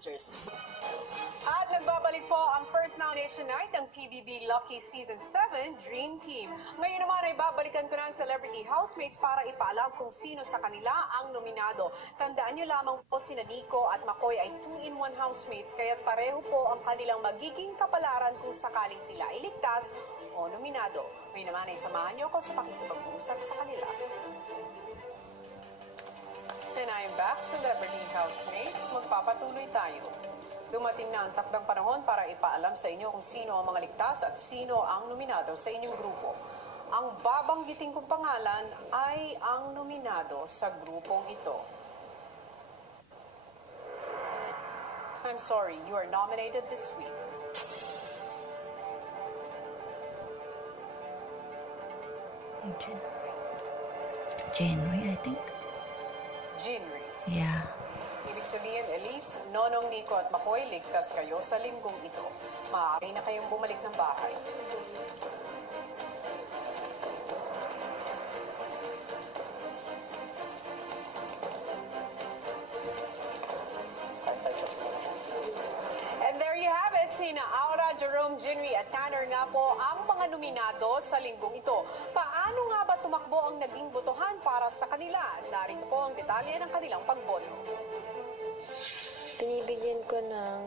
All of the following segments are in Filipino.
answers. At nagbabalik po ang First Now Nation Night ng PBB Lucky Season 7 Dream Team. Ngayon naman ay babalikan ko ng celebrity housemates para ipaalam kung sino sa kanila ang nominado. Tandaan nyo lamang po sina Nico at Makoy ay 2-in-1 housemates, kaya't pareho po ang kanilang magiging kapalaran kung sakaling sila ay ligtas o nominado. Ngayon naman ay samahan nyo ako sa pakikipag-usap sa kanila. And I'm back, celebrity housemates. Magpapatuloy tayo. Dumating na ang takdang panahon para ipaalam sa inyo kung sino ang mga ligtas at sino ang nominado sa inyong grupo. Ang babanggiting kong pangalan ay ang nominado sa grupong ito. I'm sorry, you are nominated this week. January, I think. January. Yeah. Ibig sabihin, Elise, Nonong, Nico at Makoy, ligtas kayo sa linggong ito. Maaari na kayong bumalik ng bahay. And there you have it, sina Aura, Jerome, Jinri at Tanner nga po ang mga nominado sa linggong ito. Paano nga ba tumakbo ang naging botohan para sa kanila? Narito po ang detalye ng kanilang pagboto. Binibigyan ko ng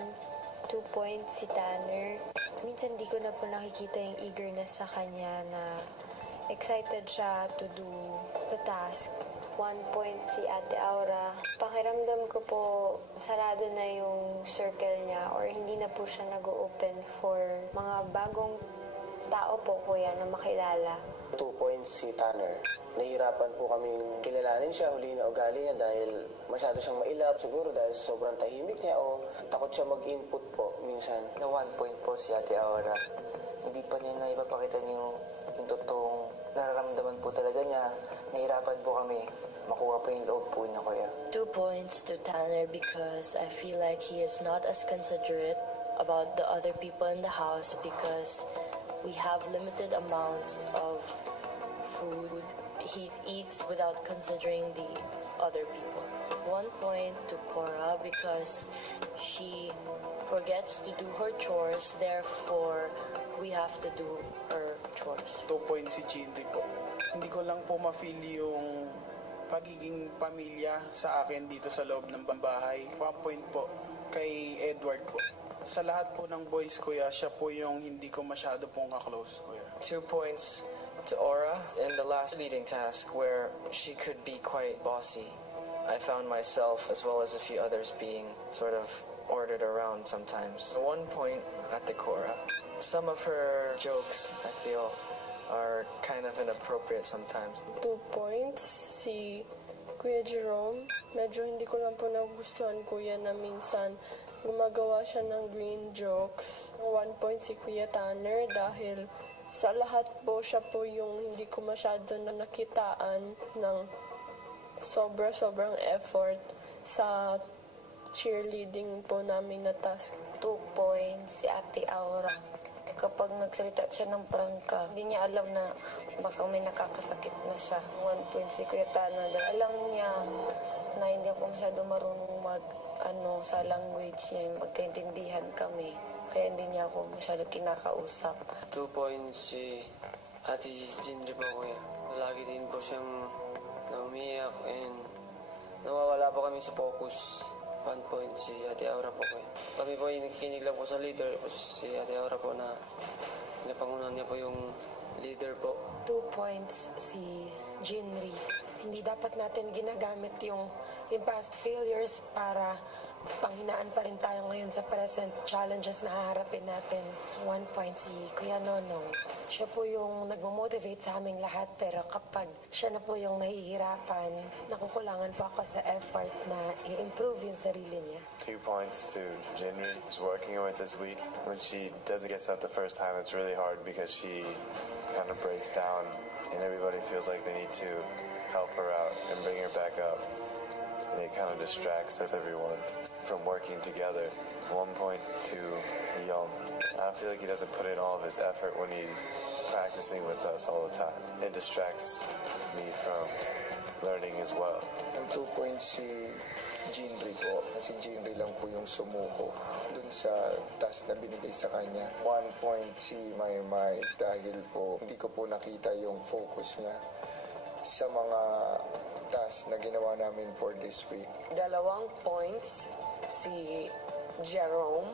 2 points si Tanner. Minsan di ko na po nakikita yung eagerness sa kanya na excited siya to do the task. 1 point si Ate Aura. Pakiramdam ko po sarado na yung circle niya or hindi na po siya nag-open for mga bagong tao po, kuya, na makilala. 2 points si Tanner. Nahihirapan po kaming kilalanin siya, huli na ugali niya dahil masyado siyang mailap siguro dahil sobrang tahimik niya o takot siya mag-input po minsan. Na 1 point po si Ate Aura. Hindi pa niya na ipapakita yung totoong nararamdaman po talaga niya. Nahihirapan po kami makuha po yung loob po niya, kuya. 2 points to Tanner because I feel like he is not as considerate about the other people in the house because we have limited amounts of food. He eats without considering the other people. 1 point to Cora because she forgets to do her chores, therefore we have to do her chores. 2 points si Jinri po. Hindi ko lang po ma-feel yung pagiging pamilya sa akin dito sa loob ng bahay. 1 point po kay Edward po. Sa lahat po ng boys, kuya, siya po yung hindi ko masyado pong ka-close, kuya. 2 points to Aura in the last leading task where she could be quite bossy. I found myself as well as a few others being sort of ordered around sometimes. 1 point at the Cora. Some of her jokes, I feel, are kind of inappropriate sometimes. 2 points si Kuya Jerome. Medyo hindi ko lang po nagustuhan, kuya, na minsan gumagawa siya ng green jokes. 1 point si Kuya Tanner dahil sa lahat po siya po yung hindi ko masyado na nakitaan ng sobrang effort sa cheerleading po namin na task. 2 points si Ate Aura. Kapag nagsalita siya ng prangka, hindi niya alam na baka may nakakasakit na siya. 1 point si Kuya Tanner dahil alam niya na hindi ako masyado marunong sa language niya, magkaintindihan kami. Kaya hindi niya ako masyado kinakausap. 2 points si Ate Jinri po, kuya. Lagi din po siyang umiyak and nawawala po kami sa focus. 1 point si Ate Aura po, kuya. Kami po ay nakikinig lang po sa leader. Si Ate Aura po na pinapangunahan niya po yung leader po. 2 points si Jinri. Hindi dapat natin ginagamit yung past failures para panghinaan pa rin tayo ngayon sa present challenges na haharapin natin. 1 point si Kuya Nonong. Siya po yung nagmo-motivate sa aming lahat, pero kapag siya na po yung nahihirapan, nakukulangan po ako sa effort na i-improve yung sarili niya. 2 points to Jinri, who's working with this week. When she doesn't get stuff the first time, it's really hard because she kind of breaks down and everybody feels like they need to help her out and bring her back up. And it kind of distracts everyone from working together. 1 point to Young. I don't feel like he doesn't put in all of his effort when he's practicing with us all the time. It distracts me from learning as well. Ang 2 points si Jinri po. Si Jinri lang po yung sumuko dun sa task na binigay sa kanya. 1 point si Maymay dahil po hindi ko po nakita yung focus niya sa mga task na ginawa namin for this week. 2 points si Jerome.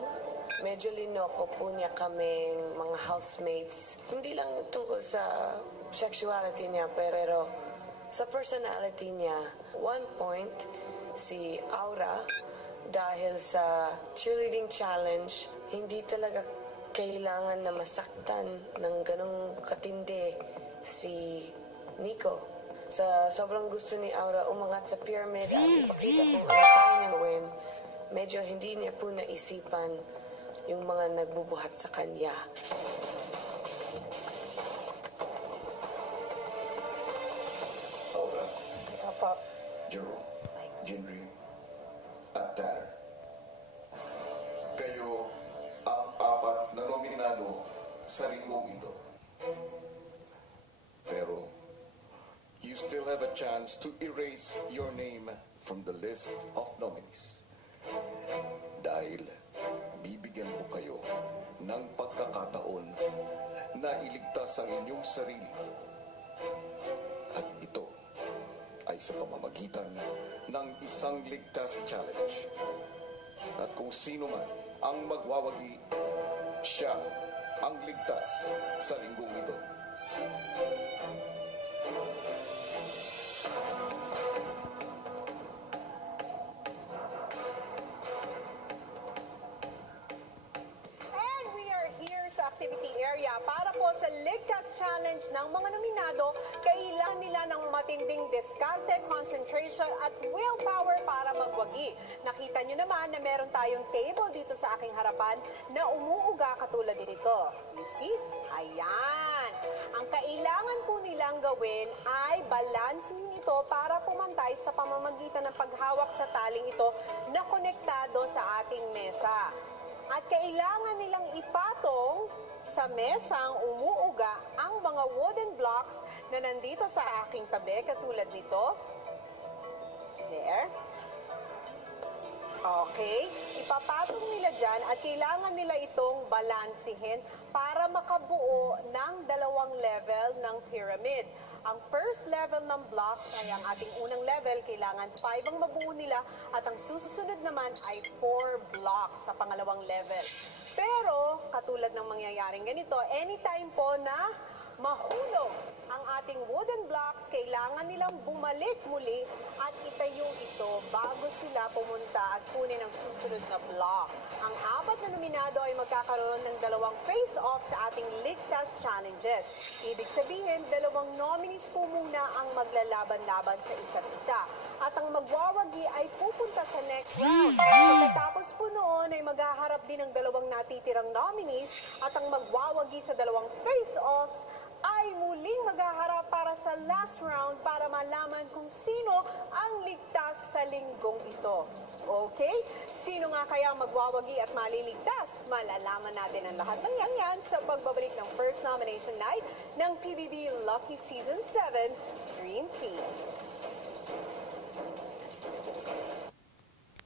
Medyo linoko po niya kaming mga housemates. Hindi lang tungkol sa sexuality niya, pero sa personality niya. 1 point si Aura dahil sa cheerleading challenge, hindi talaga kailangan na masaktan ng ganong katindi si Nico. Sa sobrang gusto ni Aura umangat sa pyramid at ipakita kung ano kaya niya gawin, medyo hindi niya po naisipan yung mga nagbubuhat sa kanya. Aura, Apa. Jerome, Jinri, at Tanner. Kayo ang 4 na nominado sa linggong ito. Pero, you still have a chance to erase your name from the list of nominees. Dahil bibigyan ko kayo ng pagkakataon na iligtas ang inyong sarili. At ito ay sa pamamagitan ng isang ligtas challenge. At kung sino man ang magwawagi, siya ang ligtas sa linggong ito. Activity area para po sa Ligtas Challenge ng mga nominado, kailangan nila ng matinding diskarte, concentration at willpower para magwagi. Nakita nyo naman na meron tayong table dito sa aking harapan na umuuga katulad nito. You see? Ayan. Ang kailangan po nilang gawin ay balansin ito para pumantay sa pamamagitan ng paghawak sa taling ito na konektado sa ating mesa. At kailangan nilang ipatong sa mesang umuuga ang mga wooden blocks na nandito sa aking tabi, katulad nito. There. Okay. Ipapatong nila dyan at kailangan nila itong balansihin para makabuo ng 2 level ng pyramid. Ang first level ng blocks ay ang ating unang level, kailangan 5 ang mabuo nila at ang susunod naman ay 4 blocks sa pangalawang level. Pero, katulad ng mangyayaring ganito, anytime po na mahulog ang ating wooden blocks, kailangan nilang bumalik muli at itayo ito bago sila pumunta at kunin ang susunod na block. Ang 4 na nominado ay magkakaroon ng 2 face-off sa ating Ligtas Challenges. Ibig sabihin, 2 nominees po muna ang maglalaban-laban sa isa't isa. At ang magwawagi ay pupunta sa next round. Pagkatapos po noon ay maghaharap din ng 2 natitirang nominees at ang magwawagi sa 2 face-offs ay muling maghaharap para sa last round para malaman kung sino ang ligtas sa linggong ito. Okay? Sino nga kaya magwawagi at maliligtas? Malalaman natin ang lahat ng yan sa pagbabalik ng first nomination night ng PBB Lucky Season 7 Dream Team.